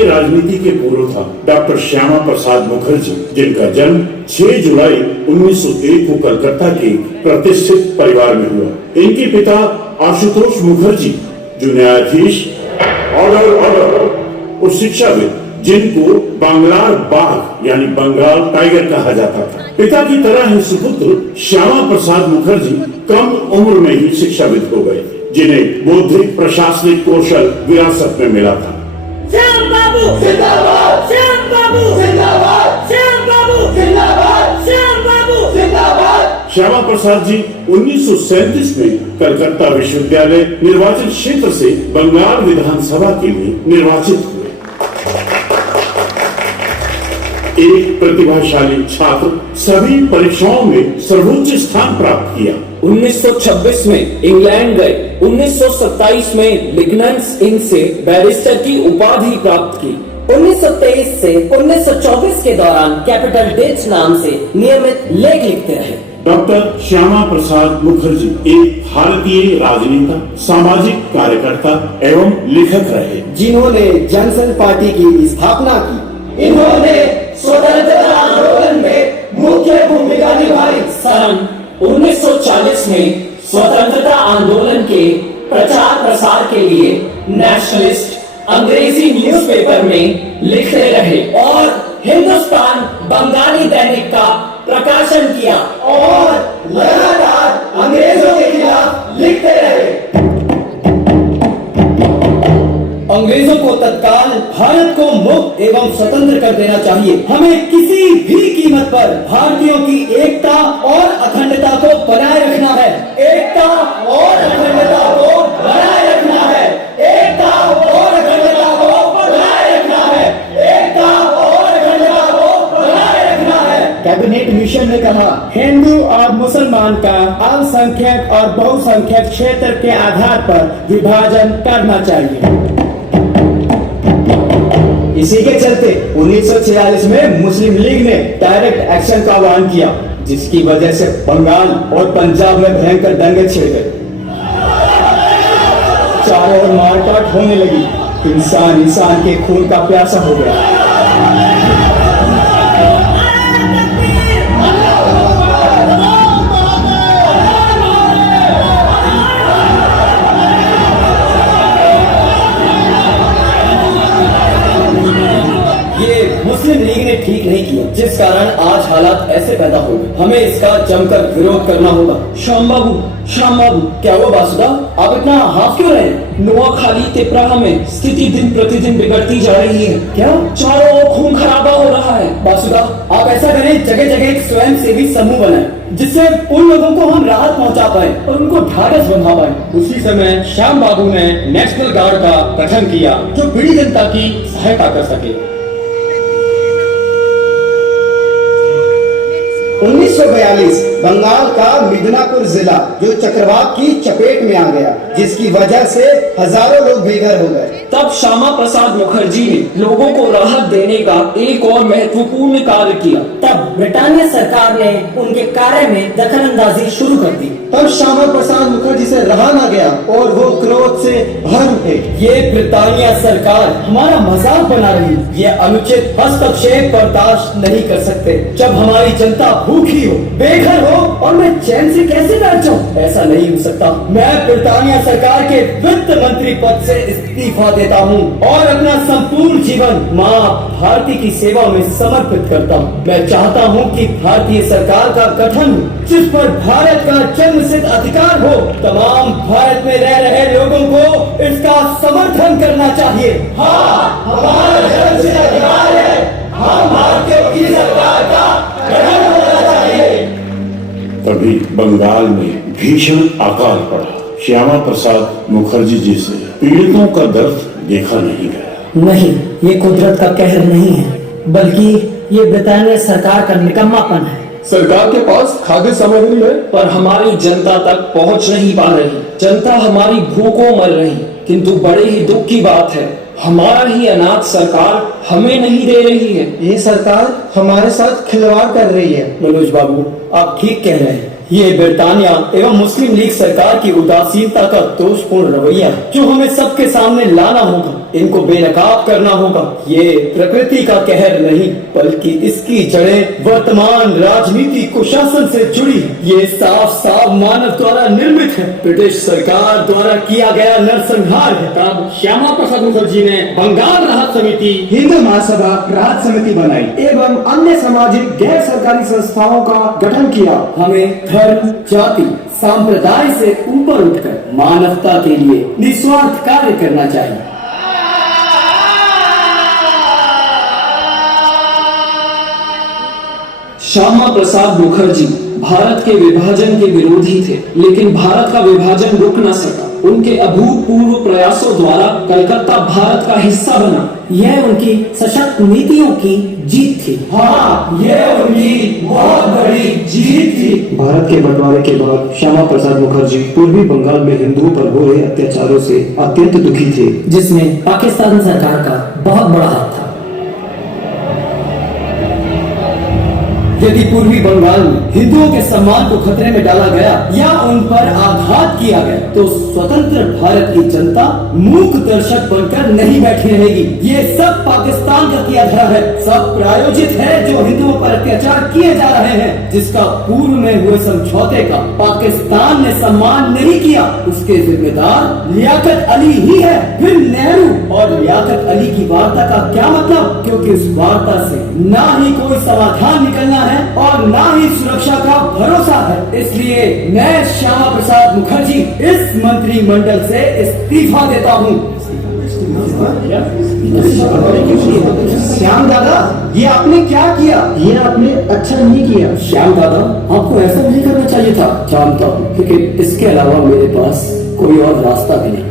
भारतीय राजनीति के पूर्व था डॉक्टर श्यामा प्रसाद मुखर्जी, जिनका जन्म 6 जुलाई 1901 को कलकत्ता के प्रतिष्ठित परिवार में हुआ। इनके पिता आशुतोष मुखर्जी, जो न्यायाधीश, ऑर्डर और शिक्षाविद, जिनको बांग्लार बाघ यानी बंगाल टाइगर कहा जाता था। पिता की तरह ही सुपुत्र श्यामा प्रसाद मुखर्जी कम उम्र में ही शिक्षाविद हो गए, जिन्हें बौद्धिक प्रशासनिक कौशल विरासत में मिला था। श्याम बाबू जिंदाबाद, श्याम बाबू जिंदाबाद, श्याम बाबू जिंदाबाद, श्याम बाबू जिंदाबाद। श्यामा प्रसाद जी 1937 में कलकत्ता विश्वविद्यालय निर्वाचन क्षेत्र से बंगाल विधानसभा के लिए निर्वाचित हुए। एक प्रतिभाशाली छात्र, सभी परीक्षाओं में सर्वोच्च स्थान प्राप्त किया। 1926 में इंग्लैंड गए। 1927 में लिग्नेंस इन से बैरिस्टर की उपाधि प्राप्त की। 1923 से 1924 के दौरान कैपिटल डेट्स नाम से नियमित लेख लिखते रहे। डॉक्टर श्यामा प्रसाद मुखर्जी एक भारतीय राजनेता, सामाजिक कार्यकर्ता एवं लेखक रहे, जिन्होंने जनसंघ पार्टी की स्थापना की। इन्होंने स्वतंत्रता आंदोलन में मुख्य भूमिका निभाई। सन 1940 में स्वतंत्रता आंदोलन के प्रचार प्रसार के लिए नेशनलिस्ट अंग्रेजी न्यूज़पेपर में लिखते रहे और हिंदुस्तान बंगाली दैनिक का प्रकाशन किया और लगातार अंग्रेजों के खिलाफ लिखते रहे। अंग्रेजों को तत्काल भारत को मुक्त एवं स्वतंत्र कर देना चाहिए। हमें किसी भी कीमत पर भारतीयों की एकता और अखंडता को बनाए रखना है। एकता और अखंडता को बनाए रखना है। एकता और अखंडता को बनाए रखना है। एकता और अखंडता को बनाए रखना है। कैबिनेट मिशन ने कहा, हिंदू और मुसलमान का अल्पसंख्यक और बहुसंख्यक क्षेत्र के आधार पर विभाजन करना चाहिए। इसी के चलते 1946 में मुस्लिम लीग ने डायरेक्ट एक्शन का आह्वान किया, जिसकी वजह से बंगाल और पंजाब में भयंकर दंगे छिड़ गए। चारों ओर मारकाट होने लगी। इंसान इंसान के खून का प्यासा हो गया। मुस्लिम लीग ने ठीक नहीं किया, जिस कारण आज हालात ऐसे पैदा हो गए। हमें इसका जमकर विरोध करना होगा। श्याम बाबू, क्या हुआ बासुदा? आप इतना हाफ क्यों रहे? नोआखाली तिपराहा में स्थिति दिन प्रतिदिन बिगड़ती जा रही है। क्या? चारों ओर खून खराबा हो रहा है। बासुदा, आप ऐसा करें, जगह जगह एक स्वयं सेवी समूह बनाए, जिससे उन लोगों को हम राहत पहुंचा पाए और उनको ढाढ़स बंधा पाए। उसी समय श्याम बाबू ने नेशनल गार्ड का गठन किया, जो पीड़ित जनता की सहायता कर सके। 1942 बंगाल का मिदनापुर जिला जो चक्रवात की चपेट में आ गया, जिसकी वजह से हजारों लोग बेघर हो गए। तब श्यामा प्रसाद मुखर्जी ने लोगों को राहत देने का एक और महत्वपूर्ण कार्य किया। तब ब्रिटानिया सरकार ने उनके कार्य में दखलंदाजी शुरू कर दी। तब श्यामा प्रसाद मुखर्जी से रहा ना गया और वो क्रोध से भर उठे। ये ब्रिटानिया सरकार हमारा मजाक बना रही, ये अनुचित हस्तक्षेप बर्दाश्त नहीं कर सकते। जब हमारी जनता भूखी हो, बेघर हो और मैं चैन से कैसे बैठ जाऊं? ऐसा नहीं हो सकता। मैं ब्रिटानिया सरकार के वित्त मंत्री पद से इस्तीफा देता हूं और अपना संपूर्ण जीवन मां भारती की सेवा में समर्पित करता हूं। मैं चाहता हूं कि भारतीय सरकार का गठन हो, जिस पर भारत का जन्मसिद्ध अधिकार हो। तमाम भारत में रह रहे लोगों को इसका समर्थन करना चाहिए। हाँ, हमारा जन्मसिद्ध अधिकार है। हम भारतीयों की सरकार का गठन होना चाहिए। तभी बंगाल में भीषण अकाल पड़ा। श्यामा प्रसाद मुखर्जी जी से पीड़ितों का दर्द देखा नहीं गया। नहीं, ये कुदरत का कहर नहीं है, बल्कि ये ब्रिटानिया सरकार का निकम्मापन है। सरकार के पास खाद्य सामग्री है, पर हमारी जनता तक पहुंच नहीं पा रही। जनता हमारी भूखों मर रही। किंतु बड़े ही दुख की बात है, हमारा ही अनाथ सरकार हमें नहीं दे रही है। ये सरकार हमारे साथ खिलवाड़ कर रही है। मनोज बाबू, आप ठीक कह रहे हैं। ये ब्रिटानिया एवं मुस्लिम लीग सरकार की उदासीनता का दोषपूर्ण रवैया है, जो हमें सबके सामने लाना होगा। इनको बेनकाब करना होगा। ये प्रकृति का कहर नहीं, बल्कि इसकी जड़ें वर्तमान राजनीति कुशासन से जुड़ी है। ये साफ साफ मानव द्वारा निर्मित है, ब्रिटिश सरकार द्वारा किया गया नरसंहार है। तब श्यामा प्रसाद मुखर्जी ने बंगाल राहत समिति, हिंदू महासभा राहत समिति बनाई एवं अन्य सामाजिक गैर सरकारी संस्थाओं का गठन किया। हमें धर्म, जाति, संप्रदाय से ऊपर उठकर मानवता के लिए निस्वार्थ कार्य करना चाहिए। श्यामा प्रसाद मुखर्जी भारत के विभाजन के विरोधी थे, लेकिन भारत का विभाजन रुक न सका। उनके अभूतपूर्व प्रयासों द्वारा कलकत्ता भारत का हिस्सा बना। यह उनकी सशक्त नीतियों की जीत थी। हाँ, यह उनकी बहुत बड़ी जीत थी। भारत के बंटवारे के बाद श्यामा प्रसाद मुखर्जी पूर्वी बंगाल में हिंदुओं पर हो रहे अत्याचारों से अत्यंत दुखी थे, जिसमें पाकिस्तान सरकार का बहुत बड़ा हाथ था। यदि पूर्वी बंगाल में हिंदुओं के सम्मान को खतरे में डाला गया या उन पर आघात किया गया, तो स्वतंत्र भारत की जनता मूक दर्शक बनकर नहीं बैठी रहेगी। ये सब पाकिस्तान का किया धरा है, सब प्रायोजित है जो हिंदुओं पर अत्याचार किए जा रहे हैं, जिसका पूर्व में हुए समझौते का पाकिस्तान ने सम्मान नहीं किया। उसके जिम्मेदार लियाकत अली ही है। फिर नेहरू और लियाकत अली की वार्ता का क्या मतलब, क्योंकि उस वार्ता से ना ही कोई समाधान निकलना है और ना ही सुरक्षा का भरोसा है। इसलिए मैं श्यामा प्रसाद मुखर्जी इस मंत्रिमंडल से इस्तीफा देता हूँ। श्याम दादा, ये आपने क्या किया? ये आपने अच्छा नहीं किया। श्याम दादा, आपको ऐसा नहीं करना चाहिए था। जानता हूँ, लेकिन इसके अलावा मेरे पास कोई और रास्ता भी नहीं।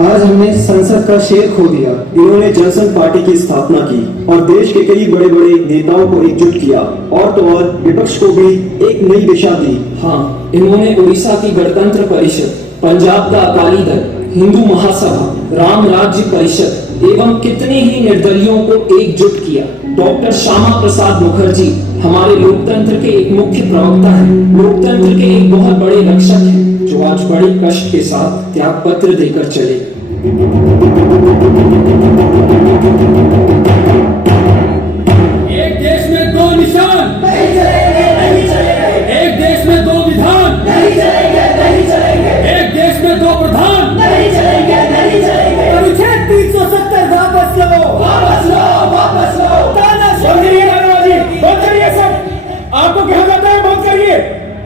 आज हमने संसद का शेर खो दिया। इन्होंने जनसंघ पार्टी की स्थापना की और देश के कई बड़े बड़े नेताओं को एकजुट किया, और तो और विपक्ष को भी एक नई दिशा दी। हाँ, इन्होंने उड़ीसा की गणतंत्र परिषद, पंजाब का अकाली दल, हिंदू महासभा, राम राज्य परिषद एवं कितने ही निर्दलियों को एकजुट किया। डॉक्टर श्यामा प्रसाद मुखर्जी हमारे लोकतंत्र के एक मुख्य प्रवक्ता हैं, लोकतंत्र के एक बहुत बड़े रक्षक हैं, जो आज बड़े कष्ट के साथ त्याग पत्र देकर चले। एक देश में दो निशान नहीं चलेंगे, नहीं चलेंगे। एक देश में दो विधान नहीं चलेंगे, नहीं चलेंगे। एक देश में दो प्रधान नहीं चलेंगे, नहीं चलेंगे। अनुच्छेद 370 वापस लो, वापस लो, वापस लो। बंद करिए नाराबाजी, बंद करिए सब। आपको कहा जाता है बंद करिए।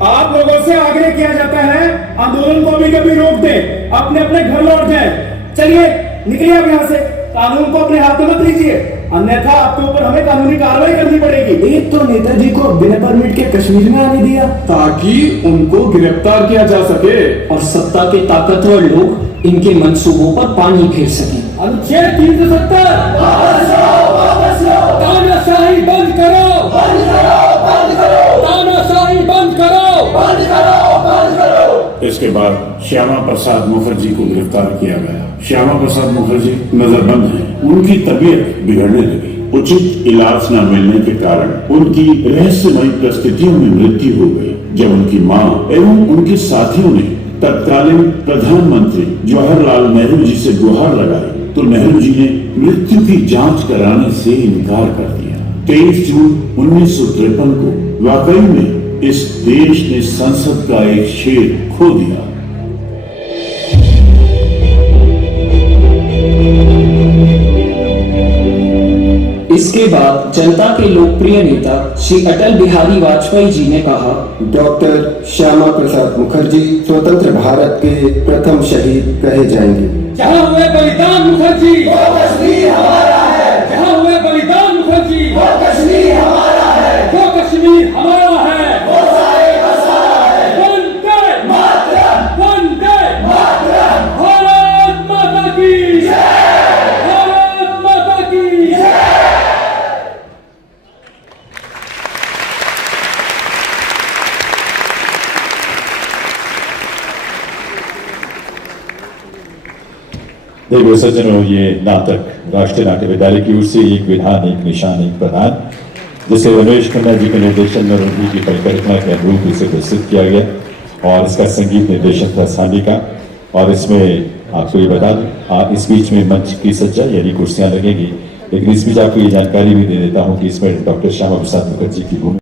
आप लोगों से आग्रह किया जाता है आंदोलन को अभी कभी रोक दें, अपने अपने घर लौट जाएं। चलिए निकलिए अब यहाँ से, कानून को अपने हाथ में मत लीजिए, अन्यथा आपके ऊपर हमें कानूनी कार्रवाई करनी पड़ेगी। एक तो नेताजी को बिना परमिट के कश्मीर में आने दिया ताकि उनको गिरफ्तार किया जा सके और सत्ता के ताकतवर लोग इनके मंसूबों पर पानी फेर सकें। अनुच्छेद 370 वापस लो, वापस लो। तानाशाही बंद करो, बंद करो, बंद करो। तानाशाही बंद करो, बंद करो, बंद करो। इसके बाद श्यामा प्रसाद मुखर्जी को गिरफ्तार किया गया। श्यामा प्रसाद मुखर्जी नजरबंद हैं। उनकी तबीयत बिगड़ने लगी। उचित इलाज न मिलने के कारण उनकी रहस्यमयी परिस्थितियों में मृत्यु हो गई। जब उनकी मां एवं उनके साथियों ने तत्कालीन प्रधानमंत्री जवाहरलाल नेहरू जी से गुहार लगाई, तो नेहरू जी ने मृत्यु की जांच कराने से इनकार कर दिया। 23 जून 1953 को वाकई में इस देश ने संसद का एक शेर खो दिया। इसके बाद जनता के लोकप्रिय नेता श्री अटल बिहारी वाजपेयी जी ने कहा, डॉक्टर श्यामा प्रसाद मुखर्जी स्वतंत्र भारत के प्रथम शहीद कहे जाएंगे। जहाँ हुए बलिदान मुखर्जी, वो कश्मीर हमारा है। जहाँ हुए बलिदान मुखर्जी, वो कश्मीर हमारा है। वो कश्मीर हमारा है। वो सारे का सारा है। वंदे मातरम, वंदे मातरम। भारत माता की जय, भारत माता की जय। देखो सज्जनों, ये नाटक राष्ट्रीय नाट्य विद्यालय की ओर से एक विधान, एक निशान, एक प्रधान जिसे रमेश खन्ना जी के निर्देशन में उन्हीं की परिकल्पना के अनुरूप इसे प्रस्तुत किया गया और इसका संगीत निर्देशन था सानी का। और इसमें आपको ये बता दूं, इस बीच में मंच की सज्जा यानी कुर्सियां लगेंगी, लेकिन इस बीच आपको ये जानकारी भी दे देता हूं कि इसमें डॉक्टर श्यामा प्रसाद मुखर्जी की भूमिका